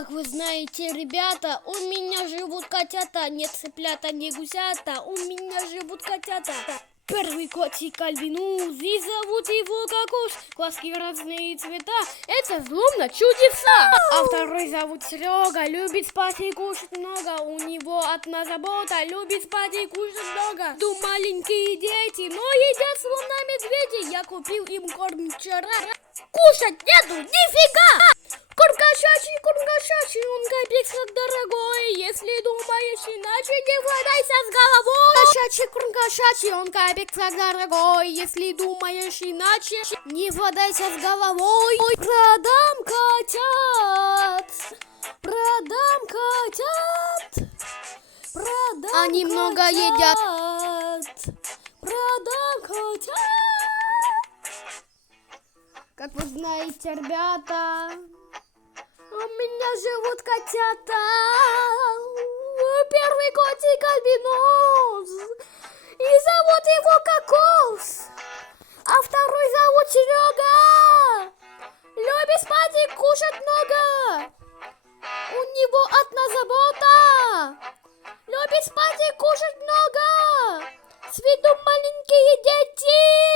Как вы знаете, ребята, у меня живут котята, не цыплята, не гусята, у меня живут котята. Первый котик Альбинус, и зовут его Кокос. Глазки разные цвета, это злобно чудеса. А второй зовут Серега, любит спать и кушать много. У него одна забота, любит спать и кушать много. Тут маленькие дети, но едят словно медведи. Я купил им корм вчера, кушать нету нифига. Корм кошачий, он капец как дорогой. Если думаешь иначе, не владайся с головой. Корм кошачий, он капец как дорогой. Если думаешь иначе, не владайся с головой. Продам котят, они много едят. Продам котят. Как вы знаете, ребята, у меня живут котята. Первый котик Альбинос, и зовут его Кокос. А второй зовут Серега, любит спать и кушать много. У него одна забота, любит спать и кушать много. С виду маленькие дети.